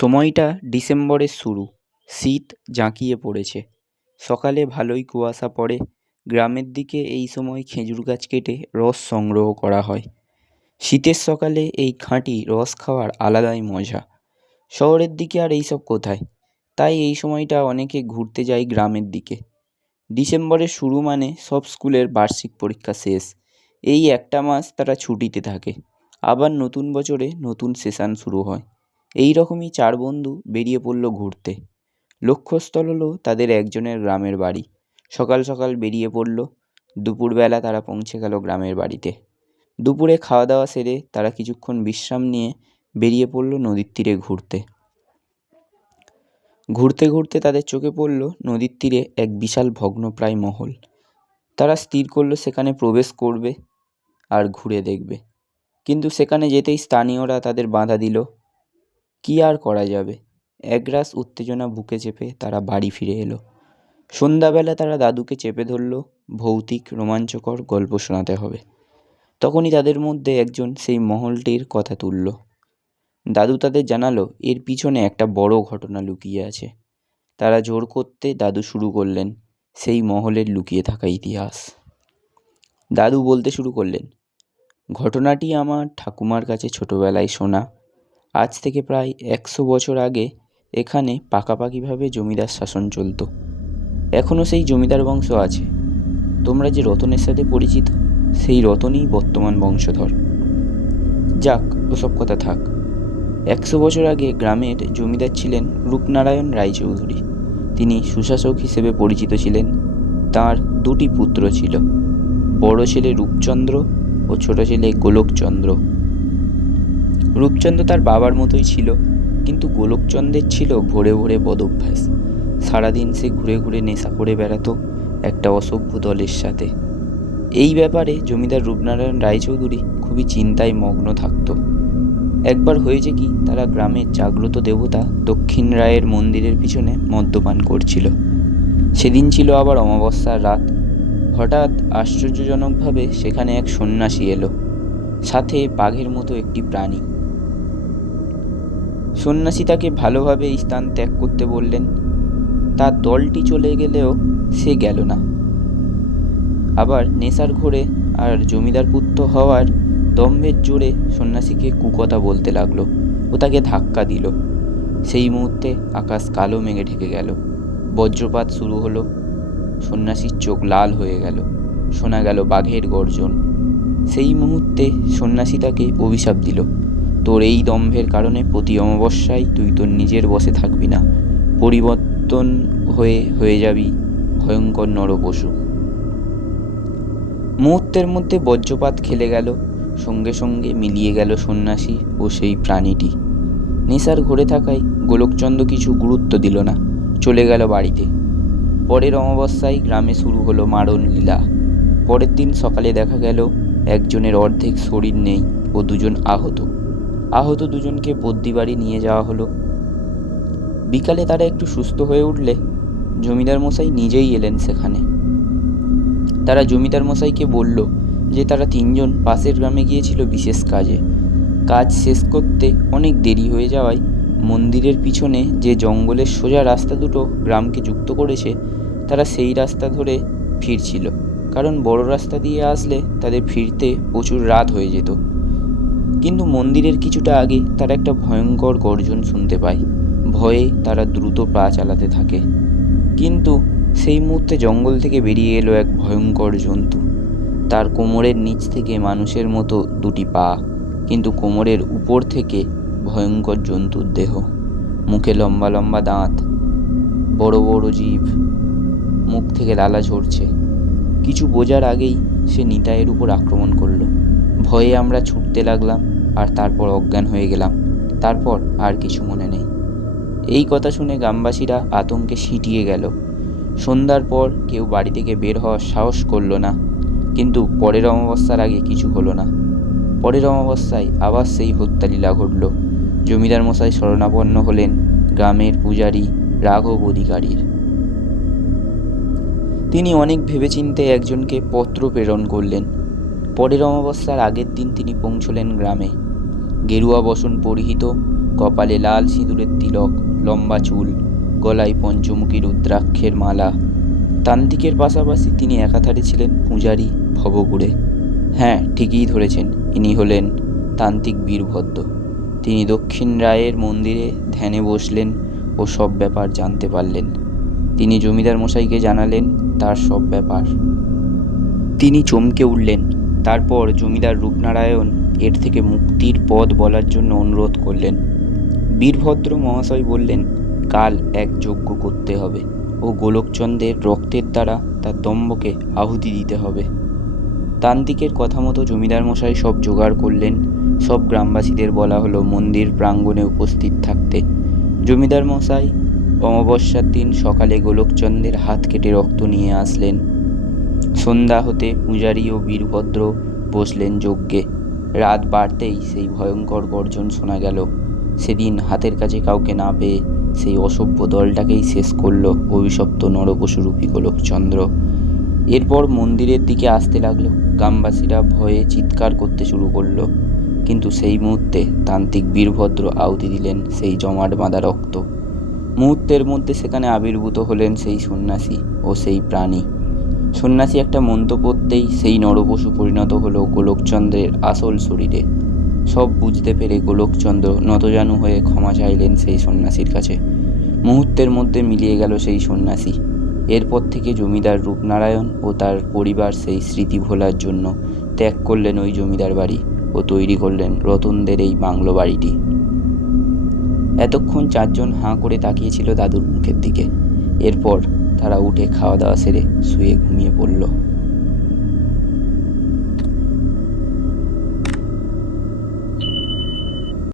সময়টা ডিসেম্বরের শুরু। শীত জাঁকিয়ে পড়েছে। সকালে ভালোই কুয়াশা পড়ে। গ্রামের দিকে এই সময় খেজুর গাছ কেটে রস সংগ্রহ করা হয়। শীতের সকালে এই খাঁটি রস খাওয়ার আলাদাই মজা। শহরের দিকে আর এইসব কোথায়? তাই এই সময়টা অনেকে ঘুরতে যায় গ্রামের দিকে। ডিসেম্বরের শুরু মানে সব স্কুলের বার্ষিক পরীক্ষা শেষ। এই একটা মাস তারা ছুটিতে থাকে। আবার নতুন বছরে নতুন সেশন শুরু হয়। এই রকমই চার বন্ধু বেরিয়ে পড়ল ঘুরতে। লক্ষ্যস্থল হলো তাদের একজনের গ্রামের বাড়ি। সকাল সকাল বেরিয়ে পড়ল। দুপুরবেলা তারা পৌঁছে গেল গ্রামের বাড়িতে। দুপুরে খাওয়া দাওয়া সেরে তারা কিছুক্ষণ বিশ্রাম নিয়ে বেরিয়ে পড়ল নদীর তীরে ঘুরতে। ঘুরতে ঘুরতে তাদের চোখে পড়ল নদীর তীরে এক বিশাল ভগ্নপ্রায় মহল। তারা স্থির করল সেখানে প্রবেশ করবে আর ঘুরে দেখবে। কিন্তু সেখানে যেতেই স্থানীয়রা তাদের বাধা দিল কী আর করা যাবে? একরাশ উত্তেজনা বুকে চেপে তারা বাড়ি ফিরে এলো। সন্ধ্যাবেলা তারা দাদুকে চেপে ধরল, ভৌতিক, রোমাঞ্চকর গল্প শোনাতে হবে। তখনই তাদের মধ্যে একজন সেই মহলটির কথা তুলল। দাদু তাদের জানালো, এর পিছনে একটা বড় ঘটনা লুকিয়ে আছে। তারা জোর করতে দাদু শুরু করলেন, সেই মহলের লুকিয়ে থাকা ইতিহাস। দাদু বলতে শুরু করলেন, ঘটনাটি আমার ঠাকুমার কাছে ছোটোবেলায় শোনা। আজ থেকে প্রায় একশো বছর আগে এখানে পাকাপাকিভাবে জমিদার শাসন চলতো। এখনও সেই জমিদার বংশ আছে। তোমরা যে রতনের সাথে পরিচিত, সেই রতনই বর্তমান বংশধর। যাক, ওসব কথা থাক। একশো বছর আগে গ্রামের জমিদার ছিলেন রূপনারায়ণ রায়চৌধুরী। তিনি সুশাসক হিসেবে পরিচিত ছিলেন। তার দুটি পুত্র ছিল। বড় ছেলে রূপচন্দ্র ও ছোট ছেলে গোলকচন্দ্র। রূপচন্দ্র তার বাবার মতোই ছিল, কিন্তু গোলকচন্দ্রের ছিল ভোরে ভোরে বদভ্যাস। সারাদিন সে ঘুরে ঘুরে নেশা করে বেড়াতো একটা অসভ্য দলের সাথে। এই ব্যাপারে জমিদার রূপনারায়ণ রায়চৌধুরী খুবই চিন্তায় মগ্ন থাকত। একবার হয়েছে কি, তারা গ্রামের জাগ্রত দেবতা দক্ষিণ রায়ের মন্দিরের পিছনে মদ্যপান করছিল। সেদিন ছিল আবার অমাবস্যার রাত। হঠাৎ আশ্চর্যজনকভাবে সেখানে এক সন্ন্যাসী এলো। সাথে বাঘের মতো একটি প্রাণী। সন্ন্যাসী তাকে ভালোভাবে স্থান ত্যাগ করতে বললেন, তার দলটি চলে গেলেও সে গেল না। আবার নেশার ঘোরে আর জমিদার পুত্র হওয়ার দম্ভের জোরে সন্ন্যাসীকে কুকথা বলতে লাগল ও তাকে ধাক্কা দিল। সেই মুহূর্তে আকাশ কালো মেঘে ঢেকে গেল। বজ্রপাত শুরু হলো। সন্ন্যাসীর চোখ লাল হয়ে গেল। শোনা গেল বাঘের গর্জন। সেই মুহূর্তে সন্ন্যাসী তাকে অভিশাপ দিল। তোর এই দম্ভের কারণে প্রতি অমাবস্যায় তুই তোর নিজের বসে থাকবি না। পরিবর্তন হয়ে হয়ে যাবি ভয়ঙ্কর নরপশু। মুহূর্তের মধ্যে বজ্রপাত খেলে গেল, সঙ্গে সঙ্গে মিলিয়ে গেল সন্ন্যাসী ও সেই প্রাণীটি। নেশার ঘরে থাকায় গোলকচন্দ্র কিছু গুরুত্ব দিল না, চলে গেল বাড়িতে। পরের অমাবস্যায় গ্রামে শুরু হলো মারণ লীলা। পরের দিন সকালে দেখা গেল, একজনের অর্ধেক শরীর নেই ও দুজন আহত। আহত দুজনকে বদ্যি বাড়ি নিয়ে যাওয়া হলো। বিকালে তারা একটু সুস্থ হয়ে উঠলে জমিদার মশাই নিজেই এলেন সেখানে। তারা জমিদার মশাইকে বলল যে তারা তিনজন পাশের গ্রামে গিয়েছিল বিশেষ কাজে। কাজ শেষ করতে অনেক দেরি হয়ে যাওয়ায় মন্দিরের পিছনে যে জঙ্গলের সোজা রাস্তা দুটো গ্রামকে যুক্ত করেছে, তারা সেই রাস্তা ধরে ফিরছিল। কারণ বড় রাস্তা দিয়ে আসলে তাদের ফিরতে প্রচুর রাত হয়ে যেত। কিন্তু মন্দিরের কিছুটা আগে তারা একটা ভয়ঙ্কর গর্জন শুনতে পায়। ভয়ে তারা দ্রুত পা চালাতে থাকে। কিন্তু সেই মুহূর্তে জঙ্গল থেকে বেরিয়ে এলো এক ভয়ঙ্কর জন্তু। তার কোমরের নিচ থেকে মানুষের মতো দুটি পা, কিন্তু কোমরের উপর থেকে ভয়ঙ্কর জন্তুর দেহ। মুখে লম্বা লম্বা দাঁত, বড় বড় জীব, মুখ থেকে লালা ঝরছে। কিছু বোঝার আগেই সে নিতাইয়ের উপর আক্রমণ করল। ভয়ে আমরা ছুটতে লাগলাম আর তারপর অজ্ঞান হয়ে গেলাম। তারপর আর কিছু মনে নেই। এই কথা শুনে গ্রামবাসীরা আতঙ্কে সিঁটিয়ে গেল। সন্ধ্যার পর কেউ বাড়ি থেকে বের হওয়ার সাহস করল না। কিন্তু পরের অমাবস্যার আগে কিছু হলো না। পরের অমাবস্যায় আবার সেই হত্যালীলা ঘটল। জমিদার মশাই শরণাপন্ন হলেন গ্রামের পূজারী রাঘব অধিকারীর। তিনি অনেক ভেবেচিন্তে একজনকে পত্র প্রেরণ করলেন। পরের অমাবস্যার আগের দিন তিনি পৌঁছলেন গ্রামে। গেরুয়া বসন পরিহিত, কপালে লাল সিঁদুরের তিলক, লম্বা চুল, গলায় পঞ্চমুখী রুদ্রাক্ষের মালা। তান্ত্রিকের পাশাপাশি তিনি একাধারে ছিলেন পূজারী ভবগুড়ে হ্যাঁ ঠিকই ধরেছেন, ইনি হলেন তান্ত্রিক বীরভদ্র। তিনি দক্ষিণ রায়ের মন্দিরে ধ্যানে বসলেন ও সব ব্যাপার জানতে পারলেন। তিনি জমিদার মশাইকে জানালেন তার সব ব্যাপার। তিনি চমকে উঠলেন তারপর জমিদার রূপনারায়ণ এর থেকে মুক্তির পথ বলার জন্য অনুরোধ করলেন। বীরভদ্র মহাশয় বললেন, কাল এক যজ্ঞ করতে হবে ও গোলকচন্দ্রের রক্তের দ্বারা তার দম্বকে আহুতি দিতে হবে। তান্ত্রিকের কথা মতো জমিদার মশাই সব জোগাড় করলেন। সব গ্রামবাসীদের বলা হলো, মন্দির প্রাঙ্গণে উপস্থিত থাকতে। জমিদার মশাই অমাবস্যার দিন সকালে গোলকচন্দ্রের হাত কেটে রক্ত নিয়ে আসলেন। সন্ধ্যা হতে পূজারী ও বীরভদ্র বসলেন যজ্ঞে। রাত বাড়তেই সেই ভয়ঙ্কর গর্জন শোনা গেল। সেদিন হাতের কাছে কাউকে না পেয়ে সেই অসভ্য দলটাকেই শেষ করল অভিশপ্ত নরপশুরূপী গোলকচন্দ্র। এরপর মন্দিরের দিকে আসতে লাগল। গ্রামবাসীরা ভয়ে চিৎকার করতে শুরু করল। কিন্তু সেই মুহূর্তে তান্ত্রিক বীরভদ্র আউতি দিলেন সেই জমাট বাঁধা রক্ত। মুহূর্তের মধ্যে সেখানে আবির্ভূত হলেন সেই সন্ন্যাসী ও সেই প্রাণী। সন্ন্যাসী একটা মন্ত্র পড়তেই সেই নরপশু পরিণত হলো গোলকচন্দ্রের আসল শরীরে। সব বুঝতে পেরে গোলকচন্দ্র নতজানু হয়ে ক্ষমা চাইলেন সেই সন্ন্যাসীর কাছে। মুহূর্তের মধ্যে মিলিয়ে গেল সেই সন্ন্যাসী। এরপর থেকে জমিদার রূপনারায়ণ ও তার পরিবার সেই স্মৃতি ভোলার জন্য ত্যাগ করলেন ওই জমিদার বাড়ি ও তৈরি করলেন রতনদের এই বাংলো বাড়িটি। এতক্ষণ চারজন হাঁ করে তাকিয়েছিল দাদুর মুখের দিকে। এরপর তারা উঠে খাওয়া দাওয়া সেরে শুয়ে ঘুমিয়ে পড়ল।